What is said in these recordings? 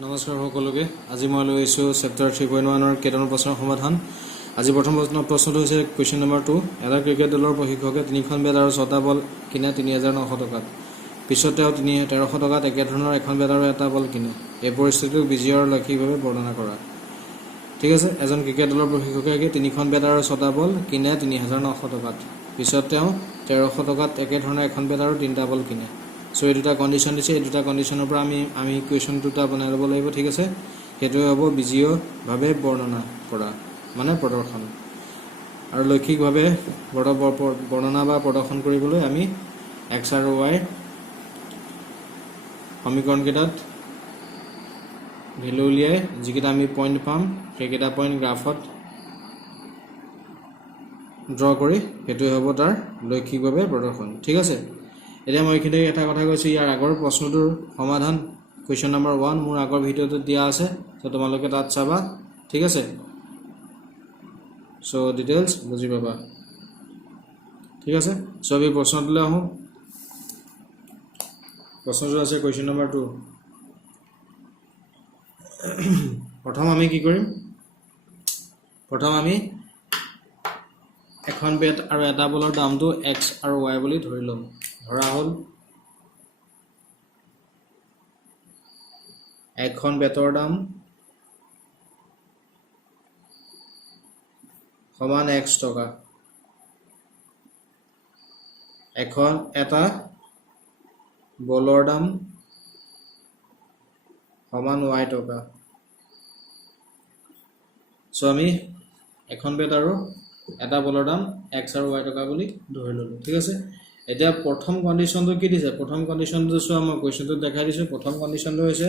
নমস্কাৰ সকলোকে আজি মই লৈ আহিছোঁ চেপ্টাৰ 3.1 কেইটামান প্ৰশ্নৰ সমাধান আজি প্ৰথম প্ৰশ্নটো হৈছে কুৱেশ্যন নম্বৰ 2 এটা ক্ৰিকেট দলৰ প্ৰশিক্ষকে 3খন বেট আৰু 6টা বল কিনে 3900 টকাত পিছত তেওঁ 1300 টকাত একে ধৰণৰ এখন বেট আৰু এটা বল কিনে এই পৰিস্থিতিক বিজয় আৰু লক্ষীভাৱে বৰ্ণনা কৰা ঠিক আছে এজন ক্ৰিকেট দলৰ প্ৰশিক্ষকে 3খন বেট আৰু 6টা বল কিনে 3900 টকাত পিছত তেওঁ 1300 টকাত একে ধৰণৰ এখন বেট আৰু 3টা বল কিনে সো এই দুটা কন্ডিশন দিছে এই দুটা কন্ডিশনৰ পৰা আমি ইকুৱেশ্যন দুটা বনাই ল'ব লাগিব ঠিক আছে হেতুৱে হ'ব বিজয় ভাৱে বৰ্ণনা কৰা মানে প্ৰদৰ্শন আৰু লক্ষিকভাৱে বৰ্ণনা বা প্ৰদৰ্শন কৰিবলৈ আমি x আৰু y সমীকৰণ কেইটাত ভ্যালু উলিয়াই যিকেইটা আমি পইণ্ট পাম সেইকেইটা পইণ্ট গ্ৰাফত ড্ৰ কৰি হেতুৱে হ'ব তাৰ লক্ষিকভাৱে প্ৰদৰ্শন ঠিক আছে এতিয়া মই এখানে এটা কথা কৈছো ইয়াৰ আগৰ প্ৰশ্নটোৰ সমাধান কোৱেশ্চন নম্বৰ 1 মোৰ আগৰ ভিডিওতে দিয়া আছে তো তোমালোকে তাত চাবা ঠিক আছে সো ডিটেইলছ বুজি পাবা ঠিক আছে সো আমি প্ৰশ্নটোলৈ আহো প্ৰশ্নটো আছে কোৱেশ্চন নম্বৰ 2 প্ৰথম আমি কি কৰিম প্ৰথম আমি এখন বেট আৰু এটা বলৰ দামটো x আৰু y বুলি ধৰি লম ধৰা হল এখন বেটৰ দাম সমান x টকা এখন এটা বলৰ দাম সমান y টকা সো আমি এখন বেট আৰু এটা বলৰ দাম x আৰু y টকা বুলি ধৰি ললো ঠিক আছে এতিয়া প্ৰথম কন্ডিশনটো কি দিছে প্ৰথম কন্ডিশনটো সো আমাৰ কোৱেশ্চনটো দেখাই দিছো প্ৰথম কন্ডিশনটো হৈছে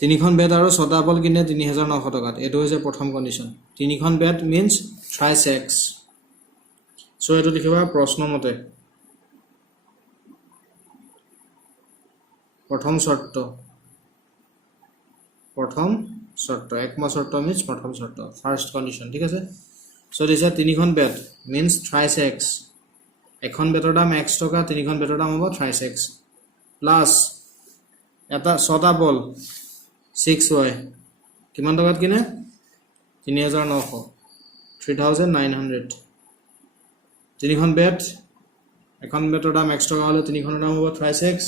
তিনিখন বেট আৰু 6টা বল কিনে 3900 টকাত এটো হৈছে প্ৰথম কন্ডিশন তিনিখন বেট মিন্স thrice x সো এটো লিখিবা প্ৰশ্ন মতে প্ৰথম শৰ্ত একমা শৰ্ত মিন্স প্ৰথম শৰ্ত ফাৰ্স্ট কন্ডিশন ঠিক আছে সো দিছে তিনিখন বেট মিন্স thrice x এখন বেটৰ দাম x টকা তিনিখন বেটৰ দাম হ'ব thrice x প্লাস এটা 6টা বল 6y কিমান টকাত কিনে 3900 3900 তিনিখন বেট এখন বেটৰ দাম x টকা হলে তিনিখনৰ দাম হ'ব thrice x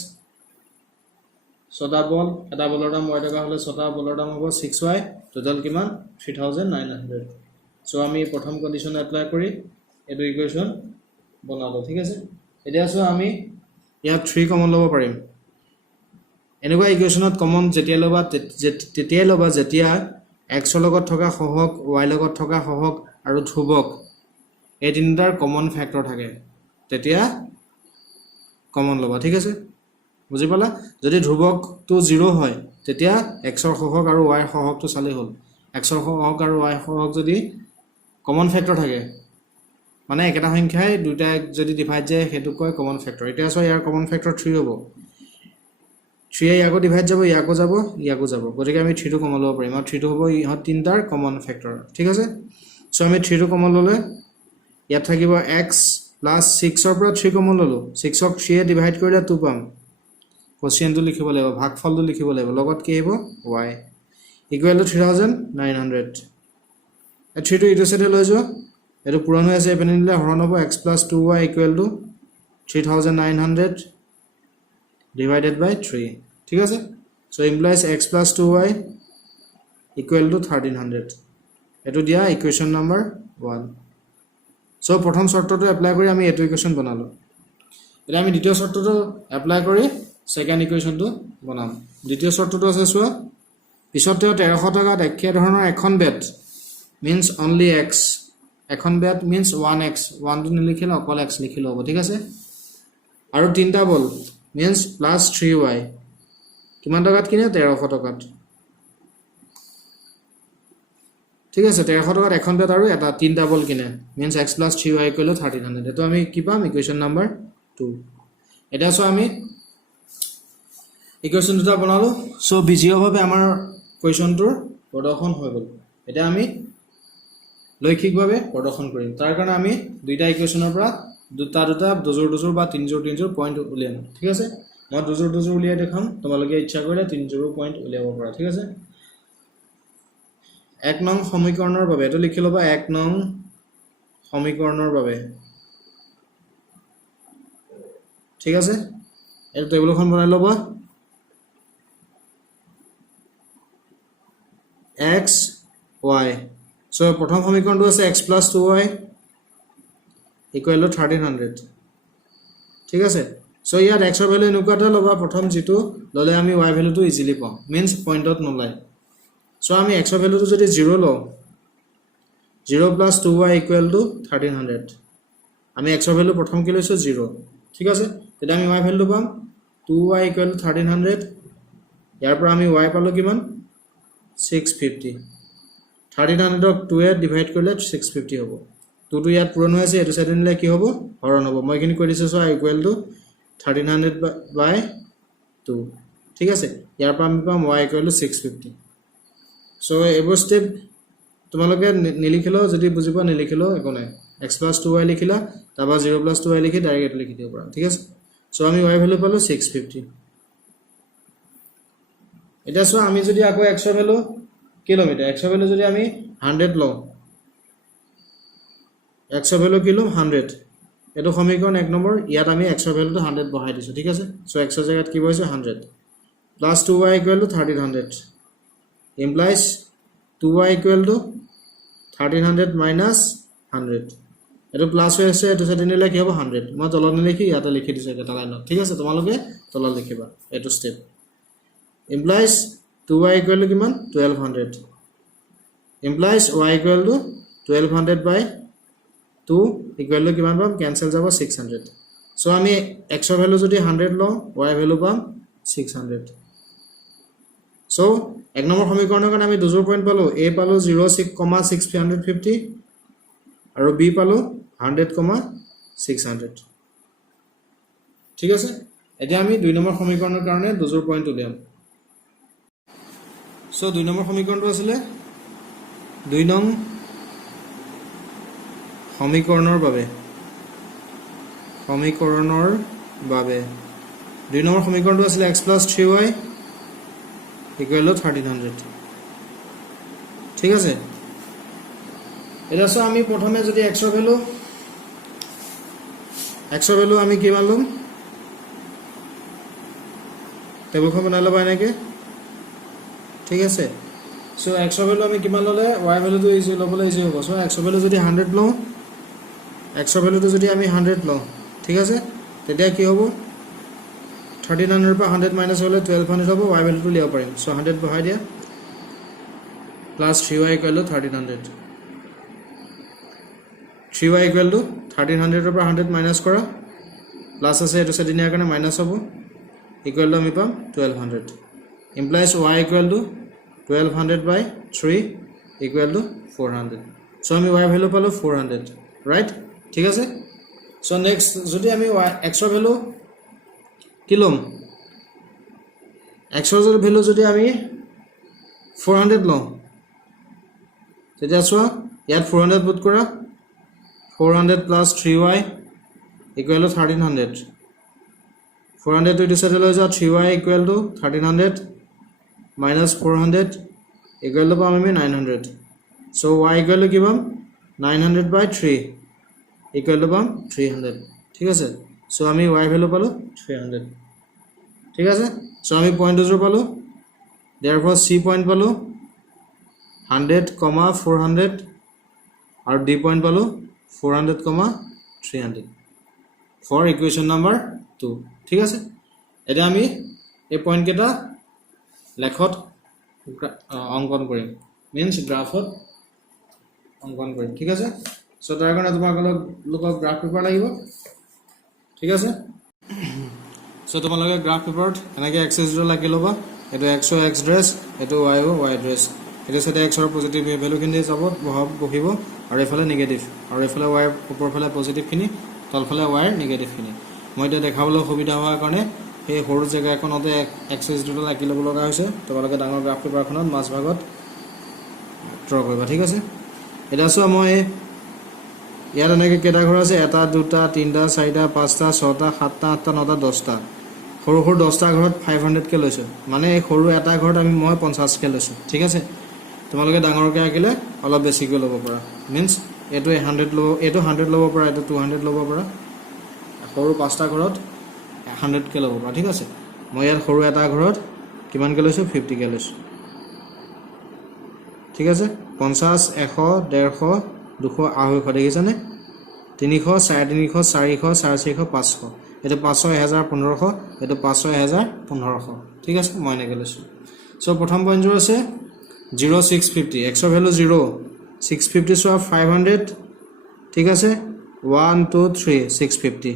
6টা বল এটা বলৰ দাম y টকা হলে 6টা বলৰ দাম হ'ব 6y টোটাল কিমান 3900 সো আমি প্ৰথম কন্ডিশন এপ্লাই কৰি এটো ইকুৱেশ্যন বনালো ঠিক আছে এতিয়া সো আমি ইয়া 3 কমন লব পাৰিম এনেকুৱা ইকুৱেশ্যনত কমন যেতিয়া লবা যেতিয়া x লগত থকা সহগ y লগত থকা সহগ আৰু ধ্ৰুৱক এই তিনিটাৰ কমন ফ্যাক্টৰ থাকে তেতিয়া কমন লবা ঠিক আছে বুজি পালা যদি ধ্ৰুৱকটো 0 হয় তেতিয়া x ৰ সহগ আৰু y ৰ সহগটো চালে হ'ল x ৰ সহগ আৰু y ৰ সহগ যদি কমন ফ্যাক্টৰ থাকে মানে একটা সংখ্যাই দুটা যদি ডিভাইড যায় হেতু কয় কমন ফ্যাক্টৰ এটা সো ইয়াৰ কমন ফ্যাক্টৰ 3 হ'ব 3 ইয়াকো ডিভাইড যাব ইয়াকো যাব গতিকে আমি 3 টো কমন লব পাৰিম আৰু 3 টো হ'ব ইহত তিনটাৰ কমন ফ্যাক্টৰ ঠিক আছে সো আমি 3 টো কমন ললে ইয়াত থাকিব x প্লাস 6 ৰ পৰা 3 কমন ললো 6 ক 3 এ ডিভাইড কৰিলে 2 পাম কোএফিচিয়েন্টটো লিখিব লাগিব ভাগফলটো লিখিব লাগিব লগত কি হ'ব y ইকুৱেল টু 3900 এ 3 টো ইটো সাইডে লৈ যোৱা এটো পূৰণ হৈ আছে এপেনে নিলে হৰণ হ'ব x + 2y equal to 3900 divided by 3 ঠিক আছে so implies x + 2y equal to 1300 এটো দিয়া ইকুৱেশ্যন নম্বৰ 1 so প্ৰথম শৰ্তটো এপ্লাই কৰি আমি এটো ইকুৱেশ্যন বনালো এতিয়া আমি দ্বিতীয় শৰ্তটো এপ্লাই কৰি সেকেন্ড ইকুৱেশ্যনটো বনাম দ্বিতীয় শৰ্তটো আছে সো পিছত 1300 টকাত একে ধৰণৰ এখন বেট means only x এখন বেট means 1x 1 টো নিলিখিলে অকল x লিখিলে হ'ব ঠিক আছে আৰু তিনটা বল means plus 3y কিমান টকাত কিনে 1300 টকাত ঠিক আছে 1300 টকাত এখন বেট আৰু এটা তিনটা বল কিনে means x + 3y = 1300 এটো আমি কি পাম ইকুৱেশ্যন নম্বৰ 2 এটা সো আমি ইকুৱেশ্যন দুটা বনালো সো বিজয়ভাৱে আমাৰ কোৱেশ্যনটোৰ প্ৰদৰ্শন হৈ গ'ল এটা আমি লৈখিকভাৱে প্ৰদৰ্শন কৰিম তাৰ কাৰণে আমি দুইটা ইকুৱেশ্যনৰ পৰা দুটা দুজোৰ বা তিনজোৰ পইণ্ট উলিয়াম ঠিক আছে মই দুজোৰ উলিয়াই দেখাম তোমালোকে ইচ্ছা কৰিলে তিনিজোৰো পইণ্ট উলিয়াব পাৰা ঠিক আছে 1 নং সমীকৰণৰ বাবে এটো লিখি লবা 1 নং সমীকৰণৰ বাবে ঠিক আছে এই টেবুলখন বনাই লবা x y সো প্ৰথম সমীকৰণটো আছে x + 2y = 1300 ঠিক আছে সো ইয়াত x ৰ ভ্যালু এনেকুৱাটা লবা প্ৰথম যেটো ললে আমি y ভ্যালুটো ইজিলি পাম মিন্স পইণ্টত নলাই সো আমি x ৰ ভ্যালুটো যদি 0 লও 0 + 2y = 1300 আমি x ৰ ভ্যালু প্ৰথম কি লৈছো 0 ঠিক আছে তেতিয়া আমি y ভ্যালুটো পাম 2y = 1300 ইয়াৰ পৰা আমি y পালো কিমান 650 1300 ক 2 এ ডিভাইড কৰিলে 650 হ'ব 2 টো ইয়াত পূৰণ হৈ আছে এটো সাইডে নিলে কি হ'ব হৰণ হ'ব মই কিনি কৈ দিছো সো = 1300/2 ঠিক আছে ইয়াৰ পৰা আমি পাম y = 650 সো এবোৰ স্টেপ তোমালোকে নিলিখিলো যদি বুজিবা নিলিখিলো একো নাই x + 2y লিখিলা তাবা 0 + 2y লিখি ডাইৰেক্ট লিখি দিব পাৰা ঠিক আছে সো আমি y ভ্যালু পালো 650 এটা সো আমি যদি আকৌ x ৰ ভ্যালু কিলোমিটাৰ x ৰ ভ্যালু যদি আমি 100 লও x ৰ ভ্যালু কিলো 100 এটো সমীকৰণ 1 নম্বৰ ইয়াত আমি x ৰ ভ্যালুটো 100 বহাই দিছো ঠিক আছে সো x ৰ জায়গাত কি বহাইছো 100 + 2y = 1300 implies 2y = 1300 - 100 এটো প্লাস হৈ আছে এটো সাইডে নিলে কি হ'ব 100 মই তলত নিলিখি ইয়াতে লিখি দিছো এটা লাইনত ঠিক আছে তোমালোকে তলত লিখিবা এটো স্টেপ implies 2y = কিমান 1200 implies y = 1200/2 = কিমান পাম ক্যান্সেল যাব 600 সো আমি x ৰ ভ্যালু যদি 100 লও y ভ্যালু পাম 600 সো এক নম্বৰ সমীকৰণৰ কাৰণে আমি দুজোৰ পইণ্ট পালো a পালো 0.650 আৰু b পালো 100.600 ঠিক আছে এতিয়া আমি 2 নম্বৰ সমীকৰণৰ কাৰণে দুজোৰ পইণ্ট উলিয়াম সো 2 নম্বৰ সমীকৰণটো আছিল 2 নং সমীকৰণৰ বাবে 2 নম্বৰ সমীকৰণটো আছিল x + 3y = 1300 ঠিক আছে এটা সো আমি প্ৰথমে যদি x ৰ ভ্যালু আমি কি মানলম টেবুলখন বনাই লবা এনেকে ঠিক আছে সো x ৰ ভ্যালু আমি কিমান ললে y ভ্যালুটো ইজি লবলে ইজি হ'ব সো x ৰ ভ্যালু যদি 100 লও x ৰ ভ্যালুটো যদি আমি 100 লও ঠিক আছে তেতিয়া কি হ'ব 1300 পৰা 100 মাইনাস হলে 1200 হ'ব y ভ্যালুটো লিয়া পাৰিম সো 100 বহাই দিয়া প্লাস 3y = 1300 3y = 1300 পৰা 100 মাইনাস কৰা প্লাস আছে এটো সাইডে নিয়াৰ কাৰণে মাইনাস হ'ব ইকুৱেল আমি পাম 1200 implies y = 1200/3 = 400 সো আমি y ভ্যালু পালো 400 রাইট ঠিক আছে সো নেক্সট যদি আমি x ৰ ভ্যালু কিলম x ৰ ভ্যালু যদি আমি 400 লও তেতিয়া চোৱা ইয়াত 400 পুট কৰা 400 + 3y = 1300 400 to this লৈ যাও 3y = 1300 - 400 = পাম আমি 900 so y = কি পাম 900/3 = পাম 300 ঠিক আছে সো আমি y ভ্যালু পালো 300 ঠিক আছে সো আমি পয়েন্ট দুজোৰ পালো therefore c পয়েন্ট পালো 100, 400 আৰু d পয়েন্ট পালো 400, 300 for equation number 2 ঠিক আছে এটা আমি এই পয়েন্ট কেটা লেখত অঙ্কন কৰিম means গ্ৰাফত অঙ্কন কৰিম ঠিক আছে সো তাৰ কাৰণে তোমালোকক গ্ৰাফ পেপাৰ লাগিব ঠিক আছে সো তোমালোকে গ্ৰাফ পেপাৰত এনেকৈ এক্সেস ৰ লাগি লবা এটো x ৰ x ড্ৰেছ এটো y ৰ y ড্ৰেছ এটো সাইডে x ৰ পজিটিভ ভ্যালু খিনি যাব বহিব আৰু এফালে নেগেটিভ আৰু এফালে y ওপৰ ফালে পজিটিভ খিনি তলফালে y ৰ নেগেটিভ খিনি মই এটা দেখাবলৈ সুবিধা হোৱাৰ কাৰণে এই সৰু জায়গা এখনতে এক্সেস দুটা লাগি ল'ব লগা হৈছে তোমালোকে ডাঙৰ গ্ৰাফ পেপাৰখনত মাছ ভাগত ড্ৰ কৰিবা ঠিক আছে এটা সো মই ইয়াত এনেকৈ কেটা ঘৰ আছে 1 2 3 4 5 6 7 8 9 10টা সৰু সৰু 10টা ঘৰত 500 কে লৈছো মানে এই সৰু এটা ঘৰত মই 50 কে লৈছো ঠিক আছে তোমালোকে ডাঙৰকে আকিলে অলপ বেছিকৈ ল'ব পাৰা মিন্স এটো 100 ল'ব এটো 100 ল'ব পাৰা এটো 200 ল'ব পাৰা সৰু 5টা ঘৰত 100 কে ল'ব পাৰা ঠিক আছে মই ইয়াৰ সৰু এটা ঘৰত কিমান কে লৈছো 50 কে লৈছো ঠিক আছে 50 100 150 200 250 দেখিছানে 300 350 400 450 500 এটো 500 1000 1500 এটো 500 1000 1500 ঠিক আছে মই নেকে লৈছো সো প্ৰথম পইণ্ট আছে 0650 x ভ্যালু 0 650 সো 500 ঠিক আছে 1 2 3 650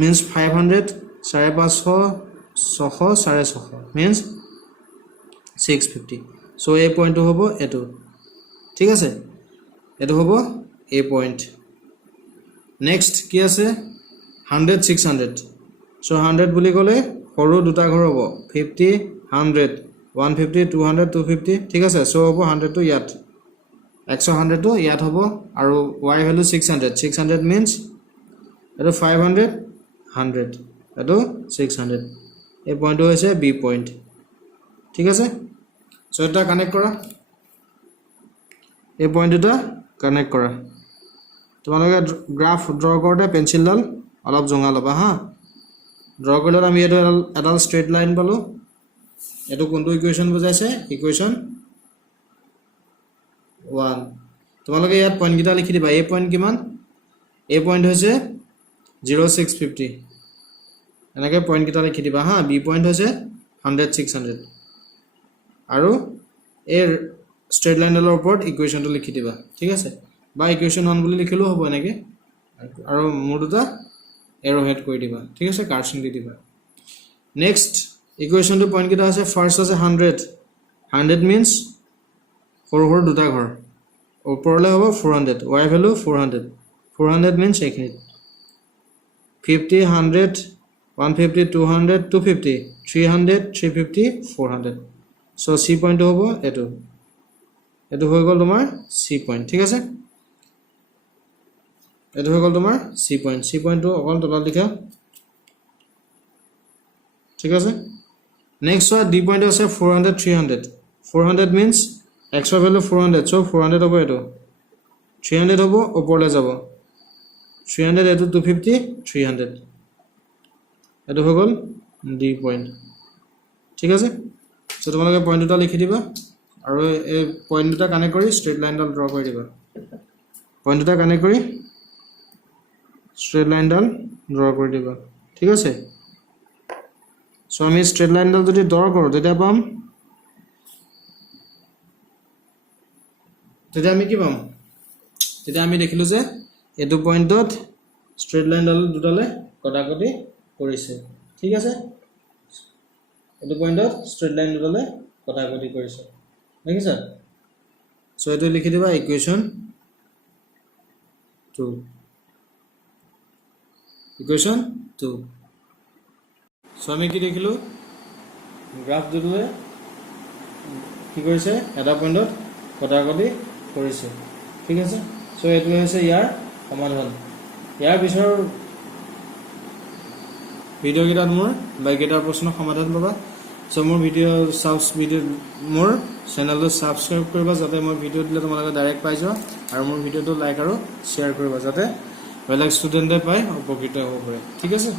means 500 550 600 650 means 650 so a point to hobo eto ঠিক আছে eto hobo a point next কি আছে 100 600 so 100 বুলি কলে সৰু দুটা ঘৰ হ'ব 50 100 150 200 250 ঠিক আছে so হ'ব 100 to ইয়াত 100 to ইয়াত হ'ব আৰু y value 600 600 means eto 500 100 eto 600 এই পইণ্টটো হৈছে b point ঠিক আছে so এটা কানেক্ট কৰা এই পইণ্ট দুটা কানেক্ট কৰা তোমালোকে গ্ৰাফ ড্ৰ কৰোতে পেন্সিলডাল অলপ জঙা লবা হা ড্ৰ কৰিলে আমি এডাল স্ট্ৰেট লাইন পালো এটো কোনটো ইকুৱেচন বুজাইছে ইকুৱেচন 1 তোমালোকে ইয়াত পইণ্ট কিটা লিখি দিবা এই পইণ্ট কিমান এই পইণ্ট হৈছে 0650 এনেকে পইণ্ট কিটা লিখি দিবা হা বি পইণ্ট হৈছে 100 600 আৰু এই স্ট্ৰেট লাইনৰ ওপৰত ইকুৱেচনটো লিখি দিবা ঠিক আছে বা ইকুৱেচন 1 বুলি লিখিলো হ'ব এনেকে আৰু মোৰ দুটা এৰো হেড কৰি দিবা ঠিক আছে কাৰ্সন দি দিবা নেক্সট ইকুৱেচনটো পইণ্ট কিটা আছে ফাৰ্স্ট আছে 100 means সৰু সৰু দুটা ঘৰ ওপৰলে হ'ব 400 y ভ্যালু 400 means এইখিনি 50 100 150 200 250 300 350 400 so c point hobo eto হৈ গল তোমাৰ c point ঠিক আছে এটো হৈ গল তোমাৰ c point টো অকল তলত লিখা ঠিক আছে নেক্সট d point আছে 400 300 means x value 400 so 400 হ'ব এটো 300 হ'ব ওপৰলে যাব 300 এটো 250 300 এটো হৈ গল d point ঠিক আছে সো তোমালোকে পইণ্ট দুটা লিখি দিবা আৰু এই পইণ্ট দুটা কানেক্ট কৰি স্ট্ৰেট লাইনডাল ড্ৰ কৰি দিবা পইণ্ট দুটা কানেক্ট কৰি স্ট্ৰেট লাইনডাল ড্ৰ কৰি দিবা ঠিক আছে সো আমি স্ট্ৰেট লাইনডাল যদি ড্ৰ কৰো তেতিয়া পাম তেতিয়া আমি কি পাম তেতিয়া আমি দেখিলো যে এটো পইণ্টত স্ট্ৰেট লাইনডাল দুটালে কটাকটি কৰিছে ঠিক আছে এটো পইণ্টত স্ট্ৰেট লাইন দুটালে কটাকটি কৰিছে দেখিছা সো এটো লিখি দিবা ইকুৱেচন 2 সো আমি কি দেখিলো গ্ৰাফ দুটালে কি কৰিছে এটা পইণ্টত কটাকটি কৰিছে ঠিক আছে সো এটো হৈছে ইয়াৰ সমাধান ইয়াৰ পিছৰ ভিডিও কিটাত মোৰ বাইকেটাৰ প্ৰশ্নৰ সমাধান পাবা সো মোৰ মোৰ চেনেলটো সাবস্ক্ৰাইব কৰিবা যাতে মই ভিডিও দিলে তোমালোকে ডাইৰেক্ট পাই যোৱা আৰু মোৰ ভিডিওটো লাইক আৰু শেয়াৰ কৰিবা যাতে বেলেগ ষ্টুডেণ্টে পাই উপকৃত হ'ব পাৰে ঠিক আছে